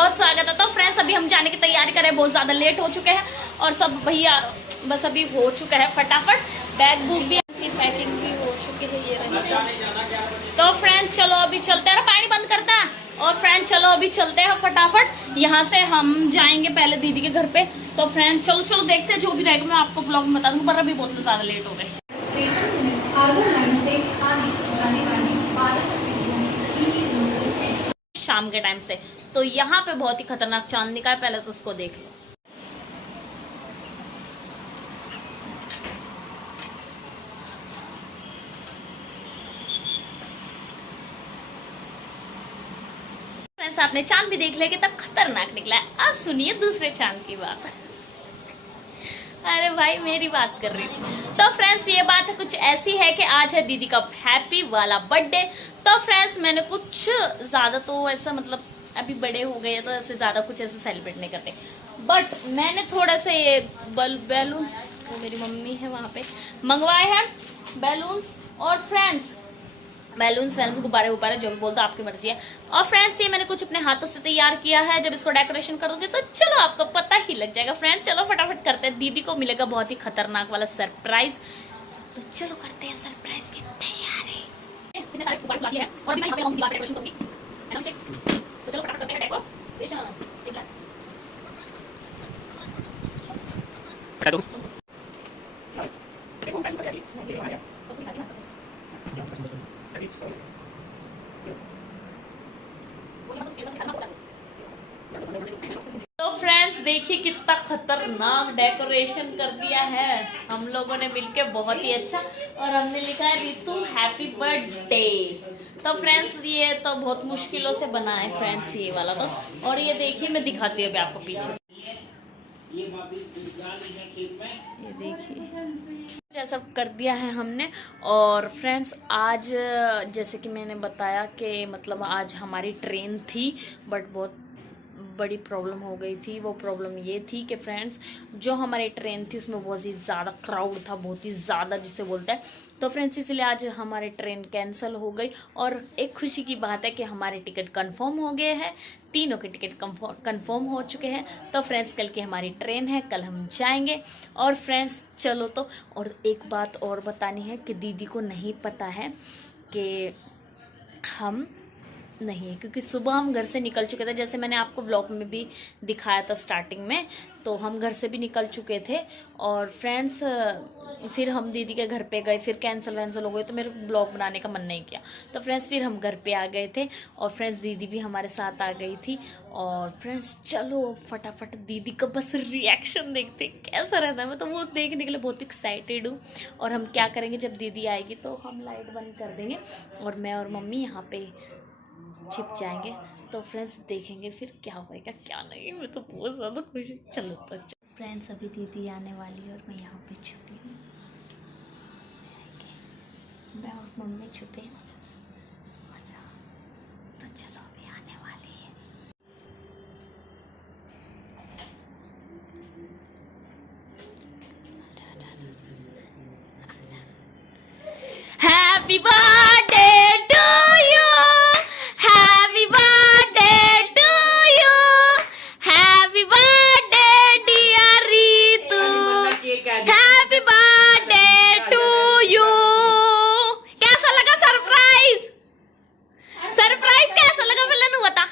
बहुत स्वागत है। तो फ्रेंड्स अभी हम जाने की तैयारी करें, बहुत ज़्यादा लेट हो चुके हैं और सब भैया बस अभी हो चुका है फटाफट। बैग बुक भी पैकिंग भी हो चुकी है ये रही। तो फ्रेंड्स चलो अभी चलते हैं, पानी बंद करता है। और फ्रेंड्स चलो अभी चलते हैं फटाफट, यहाँ से हम जाएंगे पहले दीदी के घर पे। तो फ्रेंड्स चलो चलो देखते हैं, जो भी रहेगा मैं आपको ब्लॉग में बता दूँ, पर अभी बहुत ज़्यादा लेट हो गए। शाम के टाइम से तो यहाँ पे बहुत ही खतरनाक चांद निकला है, पहले तो उसको देख लो। फ्रेंड्स आपने चांद भी देख लिया कि तब खतरनाक निकला है। अब सुनिए दूसरे चांद की बात। अरे भाई मेरी बात कर रही थी। तो फ्रेंड्स ये बात कुछ ऐसी है कि आज है दीदी का हैप्पी वाला बर्थडे। तो फ्रेंड्स मैंने कुछ ज़्यादा तो ऐसा मतलब अभी बड़े हो गए तो ऐसे ज़्यादा कुछ ऐसे सेलिब्रेट नहीं करते, बट मैंने थोड़ा सा ये बैलून, वो मेरी मम्मी है वहाँ पे, मंगवाए हैं बैलून्स। और फ्रेंड्स बैलून्स गुब्बारे जो भी बोल दो, आपकी मर्जी है। और फ्रेंड्स ये मैंने कुछ अपने हाथों से तैयार किया है, जब इसको डेकोरेशन करोगे तो चलो आपको पता ही लग जाएगा। फ्रेंड्स चलो फटाफट करते हैं, दीदी को मिलेगा बहुत ही खतरनाक वाला सरप्राइज। तो चलो करते हैं सरप्राइज की तैयारी। तो चलो फटाफट करते हैं डेकोरेशन। तो फ्रेंड्स देखिए कितना खतरनाक डेकोरेशन कर दिया है हम लोगों ने मिलके, बहुत ही अच्छा। और हमने लिखा है रितु हैप्पी बर्थडे। तो फ्रेंड्स ये तो बहुत मुश्किलों से बना है फ्रेंड्स ये वाला तो। और ये देखिए मैं दिखाती हूँ अभी आपको पीछे, ये देखिए जैसा कर दिया है हमने। और फ्रेंड्स आज जैसे कि मैंने बताया कि मतलब आज हमारी ट्रेन थी, बट बहुत बड़ी प्रॉब्लम हो गई थी। वो प्रॉब्लम ये थी कि फ्रेंड्स जो हमारी ट्रेन थी उसमें बहुत ही ज़्यादा क्राउड था, बहुत ही ज़्यादा जिसे बोलते हैं। तो फ्रेंड्स इसलिए आज हमारी ट्रेन कैंसिल हो गई। और एक खुशी की बात है कि हमारे टिकट कंफर्म हो गए हैं, तीनों के टिकट कंफर्म हो चुके हैं। तो फ्रेंड्स कल की हमारी ट्रेन है, कल हम जाएंगे। और फ्रेंड्स चलो तो और एक बात और बतानी है कि दीदी को नहीं पता है कि हम नहीं, क्योंकि सुबह हम घर से निकल चुके थे, जैसे मैंने आपको व्लॉग में भी दिखाया था स्टार्टिंग में। तो हम घर से भी निकल चुके थे। और फ्रेंड्स फिर हम दीदी के घर पे गए, फिर कैंसिल हो गई तो मेरे ब्लॉग बनाने का मन नहीं किया। तो फ्रेंड्स फिर हम घर पे आ गए थे और फ्रेंड्स दीदी भी हमारे साथ आ गई थी। और फ्रेंड्स चलो फटाफट दीदी का बस रिएक्शन देखते कैसा रहता है। मैं तो वो देखने के लिए बहुत एक्साइटेड हूँ। और हम क्या करेंगे जब दीदी आएगी तो हम लाइट बंद कर देंगे और मैं और मम्मी यहाँ पे छिप जाएंगे। तो फ्रेंड्स देखेंगे फिर क्या होएगा क्या नहीं। मैं तो बहुत ज़्यादा खुश हूँ। चलो तो फ्रेंड्स अभी दीदी आने वाली है और मैं यहाँ पे छुपी हूँ, मैं और मम्मी छुपे हैं। अच्छा तो चलो अभी आने वाली है। Happy birthday to you, happy birthday to you, happy birthday dear Ritu, happy birthday to you. कैसा लगा सरप्राइज? सरप्राइज कैसा लगा पहले नू बता।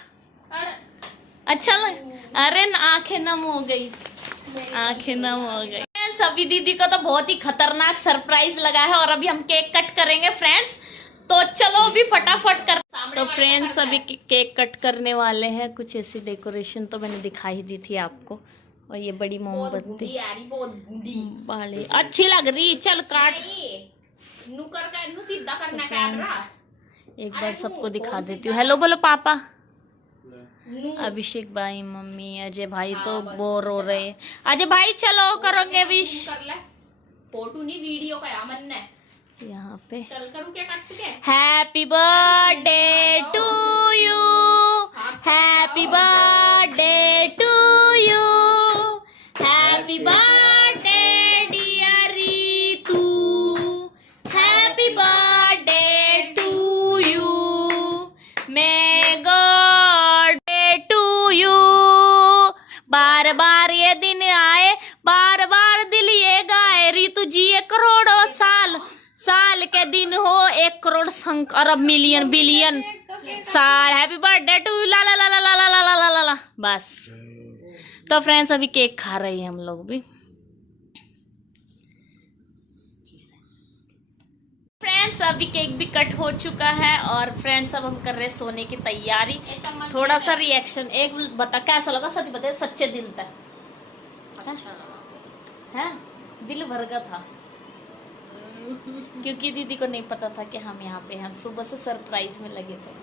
अच्छा लगा? अरे आंखें नम हो गई, आंखें नम हो गई। अभी दीदी को तो बहुत ही खतरनाक सरप्राइज लगा है और अभी हम केक कट करेंगे फ्रेंड्स। तो चलो अभी फटाफट कर। तो फ्रेंड्स अभी केक कट करने वाले हैं। कुछ ऐसी डेकोरेशन तो मैंने दिखाई दी थी आपको। और ये बड़ी मोमबत्ती वाली अच्छी लग रही, चल काट। एक बार सबको दिखा देती हूँ। हेलो बोलो पापा, अभिषेक भाई, मम्मी, अजय भाई तो बोर हो रहे। अजय भाई चलो करोगे विश। फोटो नहीं वीडियो का मन है यहाँ पे। चल करूँ क्या काट के? Happy birthday to you, happy birthday to you, happy birthday dear Ritu, happy birthday to you, may God to you. Crore साल, साल के दिन हो 1 करोड़ अरब मिलियन बिलियन साल। हैप्पी बर्थडे टू ला ला ला ला ला ला ला ला ला ला। बस तो फ्रेंड्स अभी केक खा रही है हम लोग भी। फ्रेंड्स अभी केक भी कट हो चुका है और फ्रेंड्स अब हम कर रहे हैं सोने की तैयारी। थोड़ा सा रिएक्शन एक बता, कैसा लगा? सच बता, सच्चे दिल तक अच्छा लगा है, दिल भर का था क्योंकि दीदी को नहीं पता था कि हम यहाँ पे हैं। हम सुबह से सरप्राइज में लगे थे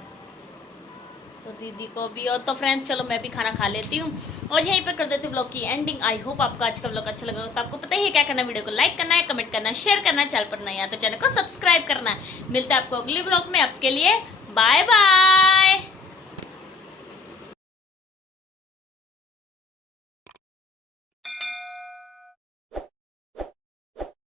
तो दीदी को भी। और तो फ्रेंड्स चलो मैं भी खाना खा लेती हूँ और यहीं पर कर देती हूँ व्लॉग की एंडिंग। आई होप आपको आज का व्लॉग अच्छा लगा। तो आपको पता ही है क्या करना, वीडियो को लाइक करना है, कमेंट करना, शेयर करना, चैनल पर नया तो चैनल को सब्सक्राइब करना है। मिलता है आपको अगले व्लॉग में। आपके लिए बाय बाय।